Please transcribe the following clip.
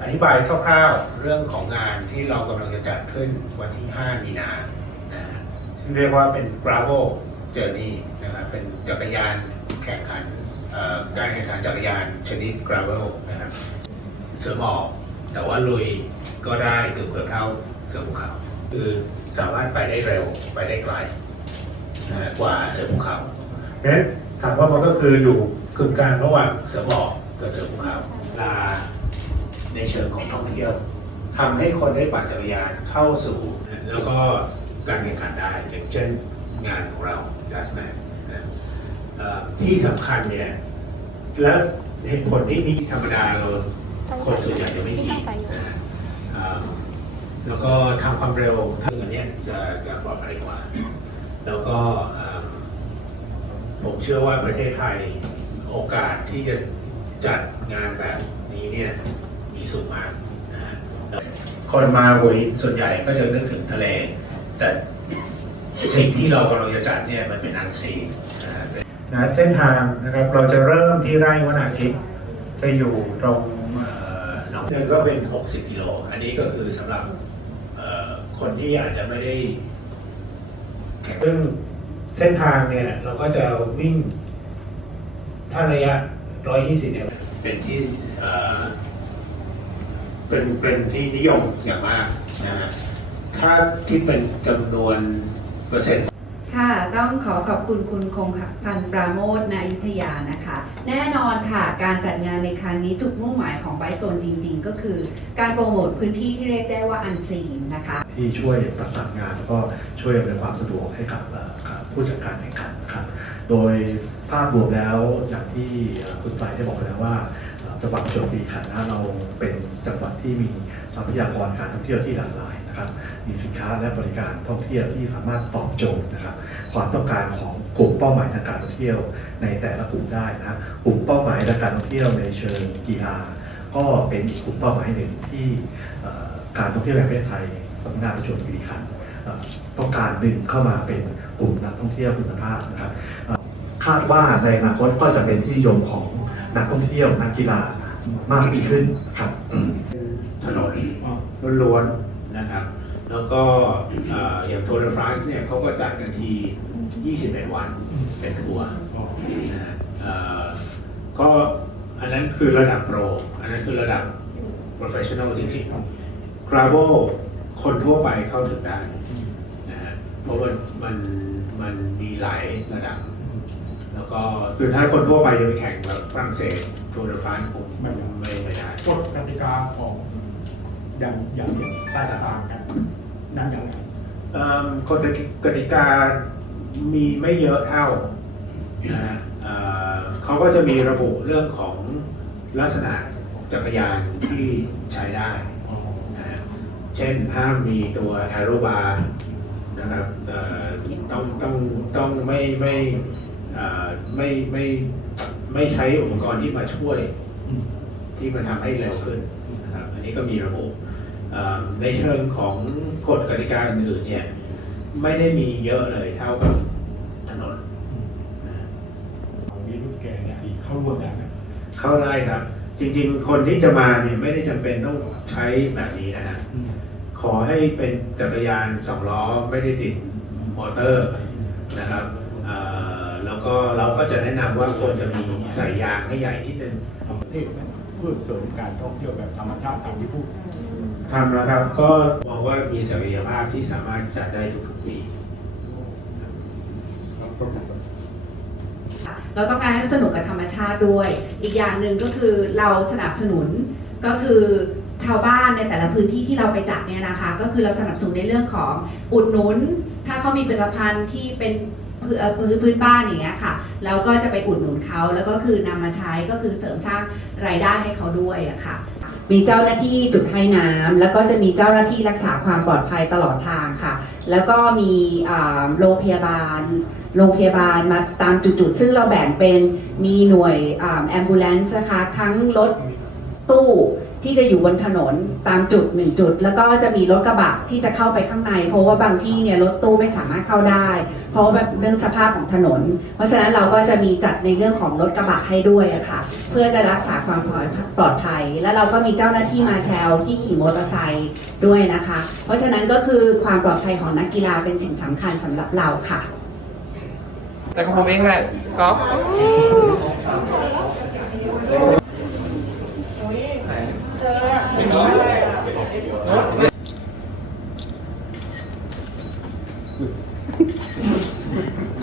ด์คร่าวๆเรื่องของงานที่เรากำลังจะจัดขึ้นวันที่ 5 มีนานะฮะซึ่งเรียกว่าเป็น Gravel Journey นะครับเป็นจักรยานแข่งขันเอ่อการแข่งขันจักรยานชนิด Gravel นะครับเสือหมอบแต่ว่าลุยก็ได้เกือบเกือบเท่าเสือภูเขา คือสามารถไปได้เร็วไปได้ไกลนะฮะกว่าเสือภูเขาเพราะฉะนั้นถามว่ามันก็คืออยู่กึ่งกลางระหว่างเสือหมอบกับเสือภูเขาลา ในเชิงของท่องเที่ยวทำให้คนได้ปั่นจักรยานเข้าสู่ แล้วก็การแข่งขันได้อย่างเช่นงานของเราดัสแมนนะเอ่อที่สำคัญเนี่ยและเหตุผลที่มีธรรมดาเราคนส่วนใหญ่จะไม่ขี่นะฮะอ่าแล้วก็ทำความเร็วถ้าอย่างเนี้ยจะจะปลอดภัยกว่า แล้วก็อ่าผมเชื่อว่าประเทศไทยโอกาสที่จะจัดงานแบบนี้เนี่ย มีสูงมากนะฮะคนมาหัวหินส่วนใหญ่ก็จะนึกถึงทะเล แต่สิ่งที่เรากำลังจะจัดเนี่ยมันเป็นอันซีนนะฮะนะเส้นทางนะครับเราจะเริ่มที่ไร่วนาทิพย์จะอยู่ตรงเอ่อหนองเนื่องก็เป็น 60 กิโล อันนี้ก็คือสำหรับเอ่อคนที่อาจจะไม่ได้แข่งซึ่งเส้นทางเนี่ยเราก็จะวิ่งถ้าระยะ 120เนี่ยเป็นที่ เอ่อเป็นเป็นที่นิยมอย่างมากนะฮะถ้าคิดเป็นจำนวนเปอร์เซ็นต์ ค่ะ ต้องขอขอบคุณคุณคงพันธ์ปราโมทนายุทธยานะคะ แน่นอนค่ะ การจัดงานในครั้งนี้จุดมุ่งหมายของไบโซนจริง ๆ ก็คือ การโปรโมทพื้นที่ที่เรียกได้ว่าอันซีนนะคะ ที่ช่วยประสานงานแล้วก็ช่วยอำนวยความสะดวกให้กับเอ่อกับผู้จัดการแข่งขันนะครับ โดยภาพรวมแล้วอย่างที่เอ่อคุณปลายได้บอกไปแล้วว่าเอ่อ จังหวัดประจวบคีรีขันธ์นะเราเป็นจังหวัดที่มีทรัพยากรการท่องเที่ยวที่หลากหลายนะครับ มีสินค้าและบริการท่องเที่ยวที่สามารถตอบโจทย์นะครับ ความต้องการของกลุ่มเป้าหมายทางการท่องเที่ยวในแต่ละกลุ่มได้นะครับกลุ่มเป้าหมายทางการท่องเที่ยวในเชิงกีฬาก็เป็นอีกกลุ่มเป้าหมายหนึ่งที่การท่องเที่ยวแห่งประเทศไทยสำนักงานประจวบคีรีขันธ์ต้องการดึงเข้ามาเป็นกลุ่มนักท่องเที่ยวคุณภาพนะครับคาดว่าในอนาคตก็จะเป็นที่ยมของ นักท่องเที่ยวนักกีฬามากยิ่งขึ้นครับถนนล้วนๆนะครับ แล้วก็เอ่ออย่างโทร de France เนี่ยเขาก็จัดกันที 21 วันเป็นทัวร์นะฮะเอ่อก็อันนั้นคือระดับโปร อันนั้นคือระดับ professional จริงๆ gravel คนทั่วไปเข้าถึงได้นะฮะเพราะมันมันมันมีหลายระดับ แล้วก็คือถ้าคนทั่วไปจะไปแข่งแบบฝรั่งเศสโทร de France คงไม่ไม่ไม่ได้กฎกติกาของอย่างอย่างนี้แตกต่างกันนั่นอย่างไรเอิ่มกฎกติกามีไม่เยอะเท่านะฮะเอ่อเขาก็จะมีระบุเรื่องของลักษณะจักรยานที่ใช้ได้นะฮะเช่นห้ามมีตัวแอโรบาร์นะครับเอ่อต้องต้องต้องไม่ไม่เอ่อ ไม่ไม่ไม่ใช้อุปกรณ์ที่มาช่วยที่มันทำให้เร็วขึ้นนะครับอันนี้ก็มีระบุเอ่อในเชิงของกฎกติกาอื่นๆเนี่ยไม่ได้มีเยอะเลยเท่ากับถนนนะฮะมีรุ่นแกเนี่ยอีกเข้าร่วมได้ไหมเข้าได้ครับ จริง ๆ คนที่จะมาเนี่ยไม่ได้จำเป็นต้องใช้แบบนี้นะฮะขอให้เป็นจักรยานสองล้อไม่ได้ติดมอเตอร์นะครับเอ่อแล้ว ก็เราก็จะแนะนำว่าควรจะมีใส่ยางให้ใหญ่นิดนึงประเทศนั้นเพื่อเสริมการท่องเที่ยวแบบธรรมชาติตามที่พูด ทำแล้วครับก็มองว่ามีศักยภาพที่สามารถจัดได้ทุกๆปี เราต้องการให้สนุกกับธรรมชาติด้วย อีกอย่างหนึ่งก็คือเราสนับสนุนก็คือชาวบ้านในแต่ละพื้นที่ที่เราไปจัดเนี่ยนะคะ ก็คือเราสนับสนุนในเรื่องของอุดหนุน ถ้าเขามีผลิตภัณฑ์ที่เป็น พื้นเอ่อพื้นบ้านอย่างเงี้ยค่ะเราก็จะไปอุดหนุนเขาแล้วก็คือนำมาใช้ก็คือเสริมสร้างรายได้ให้เขาด้วยอะค่ะ มีเจ้าหน้าที่จุดให้น้ำแล้วก็จะมีเจ้าหน้าที่รักษาความปลอดภัยตลอดทางค่ะ แล้วก็มีโรงพยาบาลโรงพยาบาลมาตามจุดๆ ซึ่งเราแบ่งเป็นมีหน่วยแอมบูเลนซ์นะคะทั้งรถตู้ ที่จะอยู่บนถนนตามจุดหนึ่งจุด แล้วก็จะมีรถกระบะที่จะเข้าไปข้างใน เพราะว่าบางที่เนี่ยรถตู้ไม่สามารถเข้าได้ เพราะว่าแบบเรื่องสภาพของถนน เพราะฉะนั้นเราก็จะมีจัดในเรื่องของรถกระบะให้ด้วยะค่ะเพื่อจะรักษาความปลอดภัย และเราก็มีเจ้าหน้าที่มาแชลที่ขี่มอเตอร์ไซค์ด้วยนะคะ เพราะฉะนั้นก็คือความปลอดภัยของนักกีฬาเป็นสิ่งสำคัญสำหรับเราค่ะ แต่ของผมเองแหละก๊